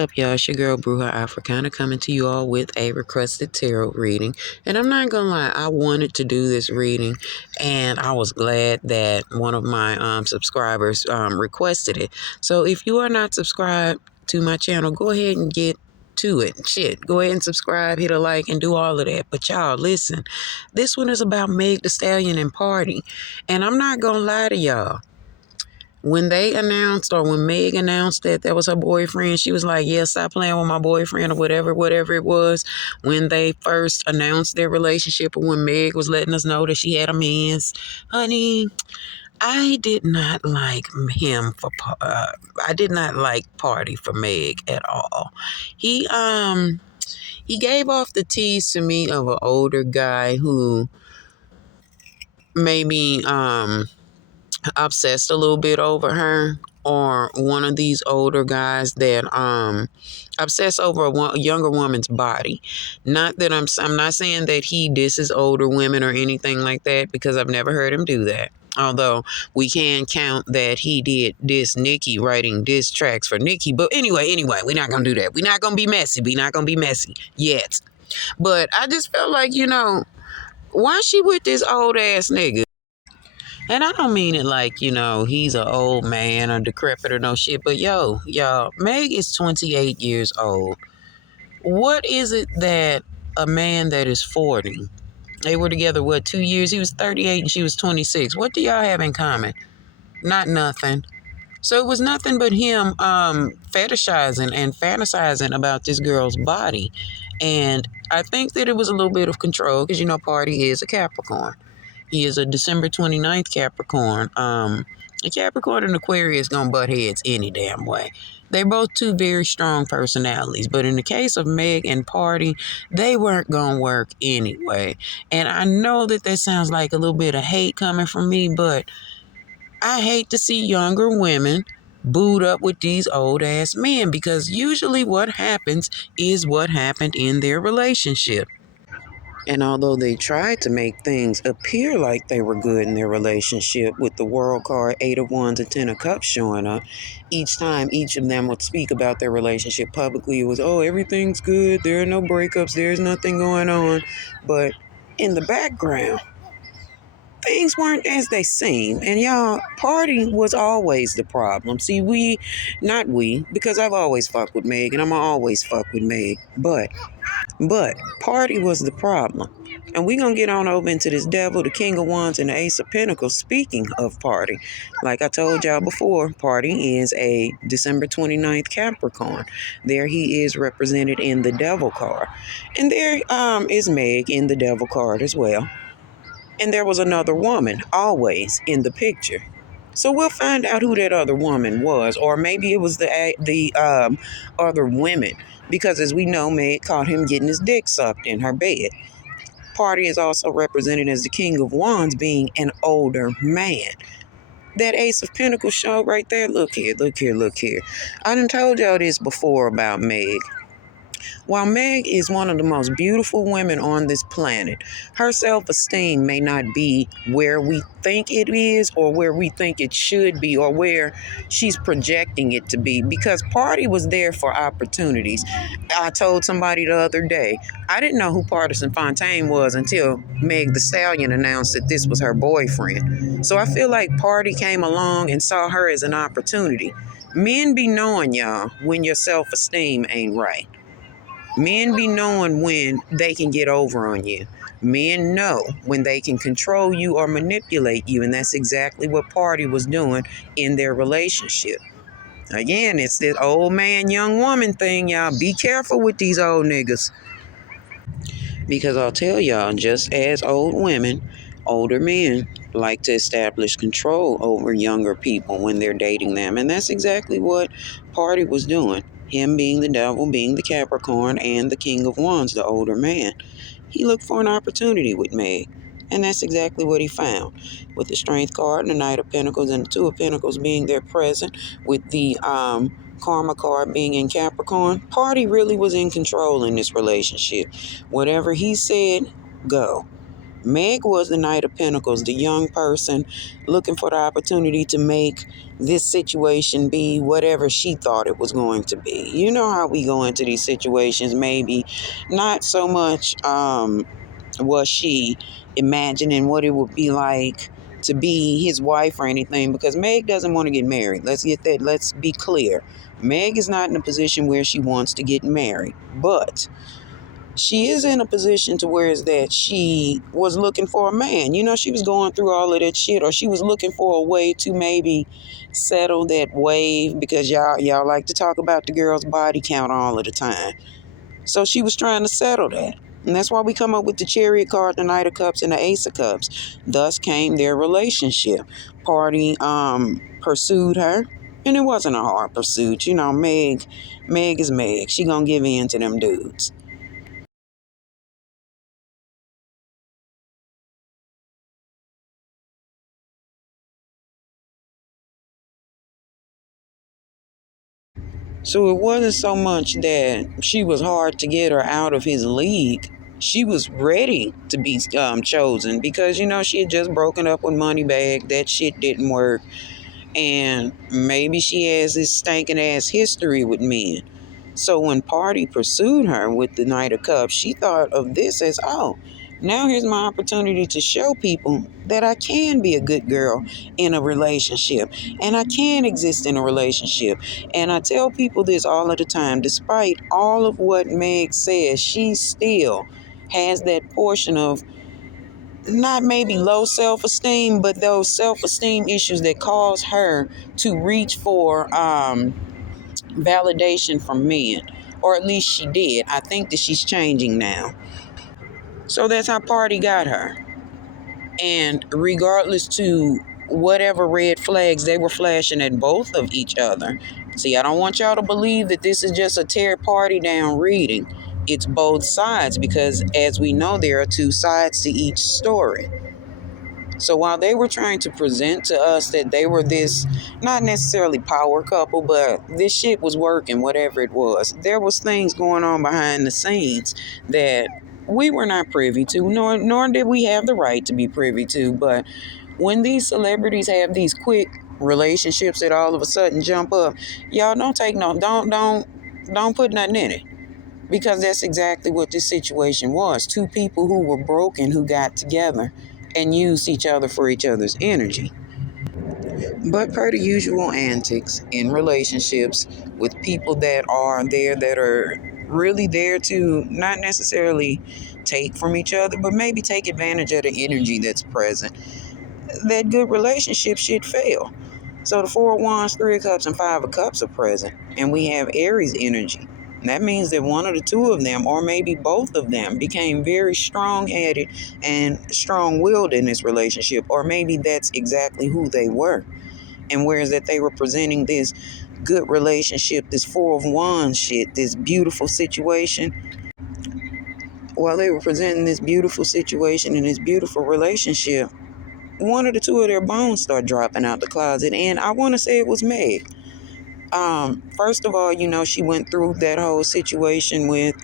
up, y'all? It's your girl, Bruja Africana, coming to you all with a requested tarot reading. And I'm not gonna lie, I wanted to do this reading, and I was glad that one of my subscribers requested it. So if you are not subscribed to my channel, go ahead and get to it. Shit, go ahead and subscribe, hit a like, and do all of that. But y'all, listen, this one is about Meg the Stallion and Party. And I'm not gonna lie to y'all. When they announced, or when Meg announced that was her boyfriend, she was like, yeah, stop playing with my boyfriend, or whatever it was. When they first announced their relationship, or when Meg was letting us know that she had a man's, honey, I did not like him I did not like Party for Meg at all. He gave off the tease to me of an older guy who maybe obsessed a little bit over her, or one of these older guys that obsess over a younger woman's body. Not that I'm not saying that he disses older women or anything like that, because I've never heard him do that. Although we can count that he did diss Nikki, writing diss tracks for Nikki. But anyway, we're not gonna do that. We're not gonna be messy. We're not gonna be messy yet. But I just felt like, why she with this old ass nigga? And I don't mean it like, he's an old man or decrepit or no shit. But y'all, Meg is 28 years old. What is it that a man that is 40, they were together, 2 years? He was 38 and she was 26. What do y'all have in common? Not nothing. So it was nothing but him fetishizing and fantasizing about this girl's body. And I think that it was a little bit of control, because, Party is a Capricorn. He is a December 29th Capricorn. A Capricorn and Aquarius gonna butt heads any damn way. They're both two very strong personalities. But in the case of Meg and Party, they weren't gonna work anyway. And I know that sounds like a little bit of hate coming from me, but I hate to see younger women booed up with these old ass men, because usually what happens is what happened in their relationship. And although they tried to make things appear like they were good in their relationship, with the World card, 8 of Wands and 10 of Cups showing up, each time each of them would speak about their relationship publicly, it was, oh, everything's good, there are no breakups, there's nothing going on. But in the background, things weren't as they seem. And y'all, Party was always the problem. See, not we, because I've always fucked with Meg, and I'm always fuck with Meg. But Party was the problem. And we're going to get on over into this Devil, the King of Wands, and the Ace of Pentacles. Speaking of Party, like I told y'all before, Party is a December 29th Capricorn. There he is represented in the Devil card. And there is Meg in the Devil card as well. And there was another woman always in the picture. So we'll find out who that other woman was, or maybe it was the other women, because as we know, Meg caught him getting his dick sucked in her bed. Party is also represented as the King of Wands, being an older man. That Ace of Pentacles show right there, look here. I done told y'all this before about Meg. While Meg is one of the most beautiful women on this planet, her self-esteem may not be where we think it is, or where we think it should be, or where she's projecting it to be, because Party was there for opportunities. I told somebody the other day, I didn't know who Pardison Fontaine was until Meg the Stallion announced that this was her boyfriend. So I feel like Party came along and saw her as an opportunity. Men be knowing, y'all, when your self-esteem ain't right. Men be knowing when they can get over on you. Men know when they can control you or manipulate you, and that's exactly what Party was doing in their relationship. Again, it's this old man, young woman thing, y'all. Be careful with these old niggas. Because I'll tell y'all, just as old women, older men like to establish control over younger people when they're dating them. And that's exactly what Party was doing. Him being the Devil, being the Capricorn, and the King of Wands, the older man. He looked for an opportunity with Meg. And that's exactly what he found. With the Strength card and the Knight of Pentacles and the Two of Pentacles being there present, with the Karma card being in Capricorn, Party really was in control in this relationship. Whatever he said, go. Meg was the Knight of Pentacles, the young person looking for the opportunity to make this situation be whatever she thought it was going to be. You know how we go into these situations, maybe not so much was she imagining what it would be like to be his wife or anything, because Meg doesn't want to get married. Let's be clear. Meg is not in a position where she wants to get married, but she is in a position to where is that she was looking for a man. You know, she was going through all of that shit, or she was looking for a way to maybe settle that wave, because y'all like to talk about the girl's body count all of the time. So she was trying to settle that. And that's why we come up with the Chariot card, the Knight of Cups, and the Ace of Cups. Thus came their relationship. Party pursued her, and it wasn't a hard pursuit. You know, Meg is Meg. She gonna give in to them dudes. So it wasn't so much that she was hard to get her out of his league. She was ready to be chosen, because, you know, she had just broken up with Moneybag. That shit didn't work. And maybe she has this stinking ass history with men. So when Party pursued her with the Knight of Cups, she thought of this as, oh, now here's my opportunity to show people that I can be a good girl in a relationship, and I can exist in a relationship. And I tell people this all of the time: despite all of what Meg says, she still has that portion of not maybe low self-esteem, but those self-esteem issues that cause her to reach for validation from men. Or at least she did. I think that she's changing now. So that's how Party got her. And regardless to whatever red flags they were flashing at both of each other. See, I don't want y'all to believe that this is just a tear Party down reading. It's both sides, because as we know, there are two sides to each story. So while they were trying to present to us that they were this, not necessarily power couple, but this shit was working, whatever it was, there was things going on behind the scenes that we were not privy to, nor did we have the right to be privy to. But when these celebrities have these quick relationships that all of a sudden jump up, y'all don't put nothing in it. Because that's exactly what this situation was. Two people who were broken, who got together and used each other for each other's energy. But per the usual antics in relationships with people that are there, that are really there to not necessarily take from each other, but maybe take advantage of the energy that's present, that good relationship should fail. So the Four of Wands, Three of Cups, and Five of Cups are present, and we have Aries energy. That means that one of the two of them, or maybe both of them, became very strong-headed and strong-willed in this relationship, or maybe that's exactly who they were. And whereas that they were presenting this good relationship, this Four of Wands shit, this beautiful situation, while they were presenting this beautiful situation and this beautiful relationship, one of the two of their bones start dropping out the closet, and I want to say it was Meg. First of all, you know, she went through that whole situation with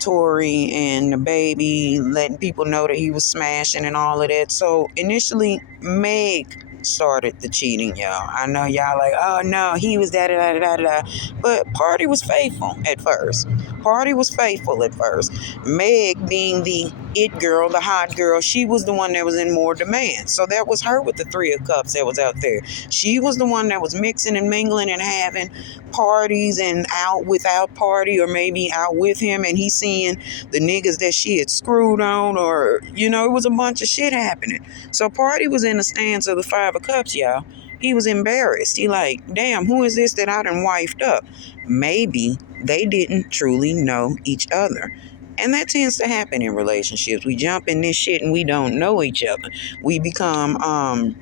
Tory and the baby, letting people know that he was smashing and all of that. So initially, Meg started the cheating, y'all. I know y'all like, oh no, he was da da da da da da. But Party was faithful at first. Party was faithful at first. Meg, being the it girl, the hot girl, she was the one that was in more demand. So that was her with the Three of Cups that was out there. She was the one that was mixing and mingling and having parties and out without Party, or maybe out with him, and he seeing the niggas that she had screwed on, or, you know, it was a bunch of shit happening. So Party was in the stance of the Five of Cups, y'all. He was embarrassed. He like, damn, who is this that I done wifed up? Maybe they didn't truly know each other. And that tends to happen in relationships. We jump in this shit and we don't know each other. We become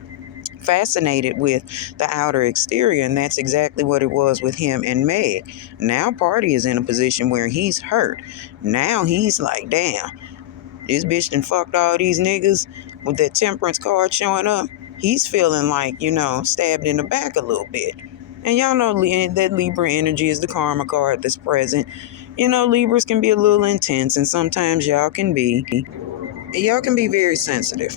fascinated with the outer exterior, and that's exactly what it was with him and Meg. Now Party is in a position where he's hurt. Now he's like, damn, this bitch done fucked all these niggas with that temperance card showing up. He's feeling like, you know, stabbed in the back a little bit. And y'all know that Libra energy is the karma card that's present. You know, Libras can be a little intense, and sometimes y'all can be Y'all can be very sensitive.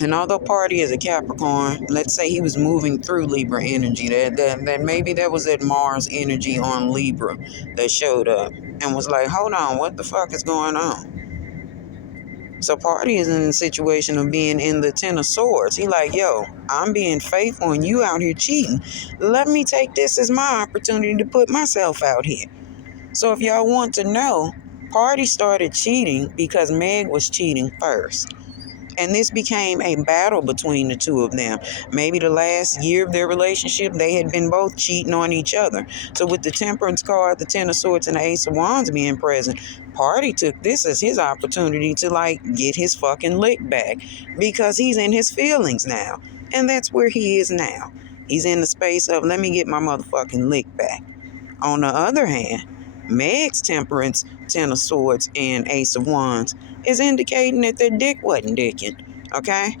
And although Party is a Capricorn, let's say he was moving through Libra energy, that maybe that was that Mars energy on Libra that showed up and was like, hold on, what the fuck is going on? So Party is in a situation of being in the Ten of Swords. He like, yo, I'm being faithful and you out here cheating. Let me take this as my opportunity to put myself out here. So if y'all want to know, Party started cheating because Meg was cheating first. And this became a battle between the two of them. Maybe the last year of their relationship, they had been both cheating on each other. So with the Temperance card, the Ten of Swords, and the Ace of Wands being present, Party took this as his opportunity to get his fucking lick back because he's in his feelings now. And that's where he is now. He's in the space of, let me get my motherfucking lick back. On the other hand, Meg's Temperance, Ten of Swords, and Ace of Wands is indicating that their dick wasn't dicking, okay?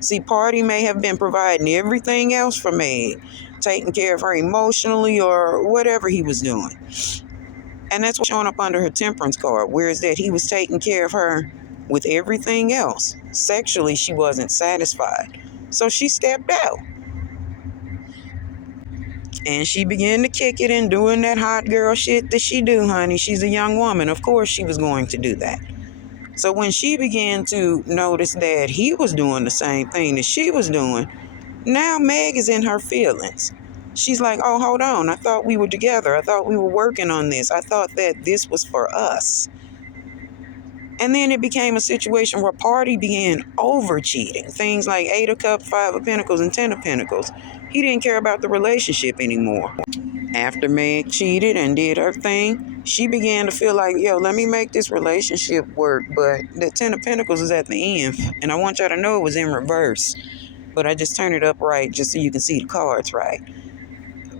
See, Party may have been providing everything else for Meg, taking care of her emotionally or whatever he was doing. And that's what's showing up under her Temperance card, whereas that he was taking care of her with everything else. Sexually, she wasn't satisfied. So she stepped out. And she began to kick it and doing that hot girl shit that she do, honey. She's a young woman. Of course she was going to do that. So when she began to notice that he was doing the same thing that she was doing, now Meg is in her feelings. She's like, oh, hold on. I thought we were together. I thought we were working on this. I thought that this was for us. And then it became a situation where Party began over cheating. Things like 8 of Cups, 5 of Pentacles, and 10 of Pentacles. He didn't care about the relationship anymore. After Meg cheated and did her thing, she began to feel like, yo, let me make this relationship work. But the 10 of Pentacles is at the end. And I want y'all to know it was in reverse. But I just turned it up right just so you can see the cards right.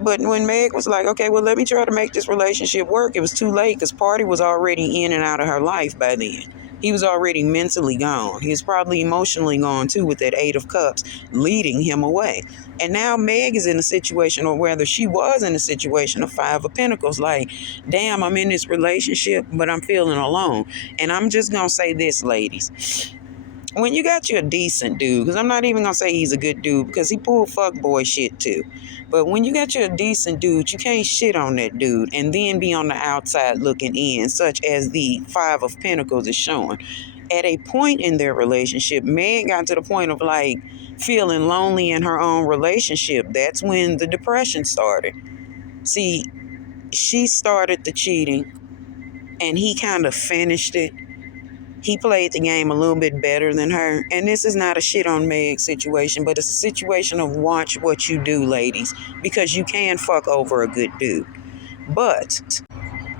But when Meg was like, okay, well, let me try to make this relationship work, it was too late because Party was already in and out of her life by then. He was already mentally gone. He was probably emotionally gone too with that 8 of Cups leading him away. And now Meg is in a situation, or rather she was in a situation of 5 of Pentacles. Like, damn, I'm in this relationship, but I'm feeling alone. And I'm just going to say this, ladies. When you got you a decent dude, because I'm not even going to say he's a good dude because he pulled fuckboy shit too. But when you got you a decent dude, you can't shit on that dude and then be on the outside looking in, such as the 5 of Pentacles is showing. At a point in their relationship, Meg got to the point of like feeling lonely in her own relationship. That's when the depression started. See, she started the cheating and he kind of finished it. He played the game a little bit better than her. And this is not a shit on Meg situation, but it's a situation of watch what you do, ladies, because you can fuck over a good dude. But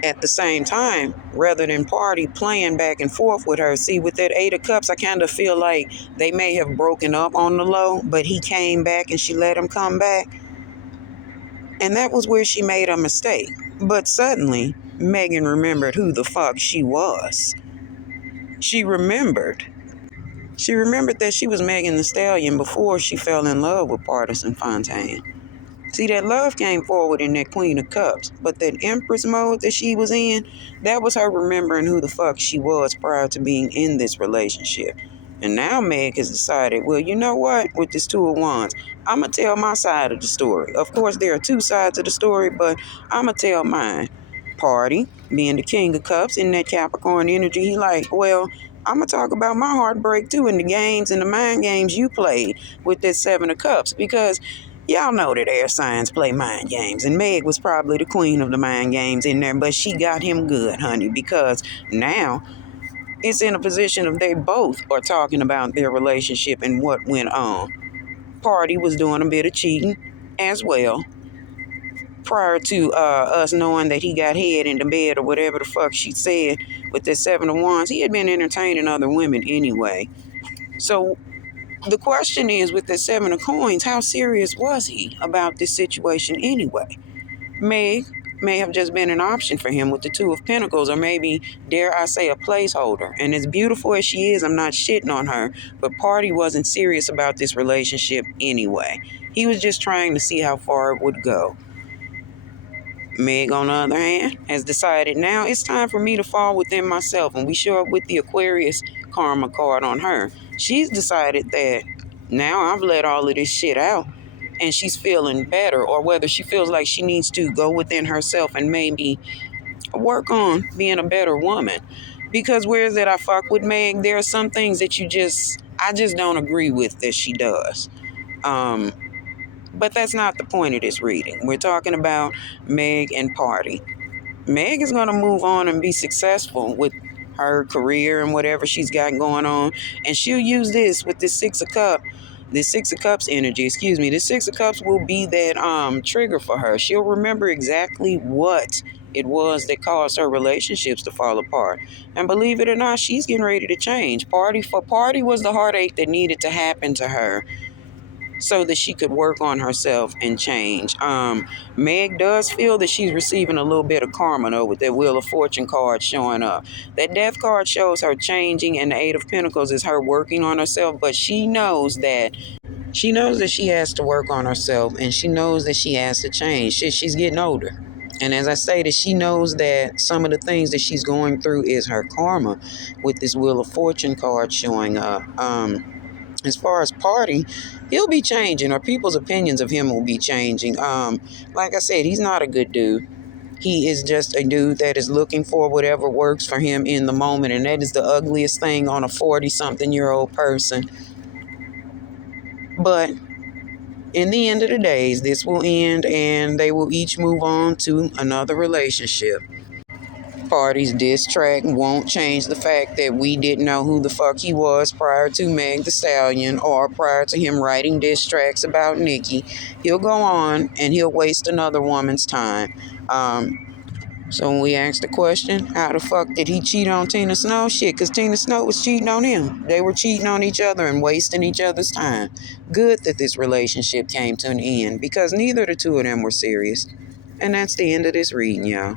at the same time, rather than Party playing back and forth with her, see, with that 8 of Cups, I kind of feel like they may have broken up on the low, but he came back and she let him come back. And that was where she made a mistake. But suddenly, Megan remembered who the fuck she was. She remembered that she was Megan the Stallion before she fell in love with Pardison Fontaine. See, that love came forward in that Queen of Cups, but that Empress mode that she was in, that was her remembering who the fuck she was prior to being in this relationship. And now Meg has decided, well, you know what? With this 2 of Wands, I'm going to tell my side of the story. Of course, there are 2 sides of the story, but I'm going to tell mine. Party, being the King of Cups in that Capricorn energy, he like, well, I'm going to talk about my heartbreak too and the games and the mind games you played with that 7 of Cups, because y'all know that air signs play mind games, and Meg was probably the queen of the mind games in there, but she got him good, honey, because now it's in a position of they both are talking about their relationship and what went on. Party was doing a bit of cheating as well. Prior to us knowing that he got head in the bed or whatever the fuck she said with the 7 of Wands, he had been entertaining other women anyway. So the question is, with the 7 of Coins, how serious was he about this situation anyway? Meg may have just been an option for him with the 2 of Pentacles, or maybe, dare I say, a placeholder. And as beautiful as she is, I'm not shitting on her, but Party wasn't serious about this relationship anyway. He was just trying to see how far it would go. Meg, on the other hand, has decided now it's time for me to fall within myself. And we show up with the Aquarius karma card on her. She's decided that now I've let all of this shit out and she's feeling better, or whether she feels like she needs to go within herself and maybe work on being a better woman. Because where is it I fuck with Meg? There are some things that I just don't agree with that she does. Um, but that's not the point of this reading. We're talking about Meg and Party. Meg is going to move on and be successful with her career and whatever she's got going on. And she'll use this with this Six of Cups energy, excuse me. This Six of Cups will be that trigger for her. She'll remember exactly what it was that caused her relationships to fall apart. And believe it or not, she's getting ready to change. Party was the heartache that needed to happen to her so that she could work on herself and change. Meg does feel that she's receiving a little bit of karma though with that Wheel of Fortune card showing up. That Death card shows her changing, and the Eight of Pentacles is her working on herself, but she knows that she has to work on herself, and she knows that she has to change. She's getting older. And as I stated, she knows that some of the things that she's going through is her karma with this Wheel of Fortune card showing up. As far as Party, he'll be changing, or people's opinions of him will be changing. Like I said, he's not a good dude. He is just a dude that is looking for whatever works for him in the moment, and that is the ugliest thing on a 40-something-year-old person. But in the end of the days, this will end, and they will each move on to another relationship. Party's diss track won't change the fact that we didn't know who the fuck he was prior to Meg the Stallion, or prior to him writing diss tracks about Nikki. He'll go on and he'll waste another woman's time. So when we ask the question, how the fuck did he cheat on Tina Snow? Shit, because Tina Snow was cheating on him. They were cheating on each other and wasting each other's time. Good that this relationship came to an end, because neither of the two of them were serious. And that's the end of this reading, y'all.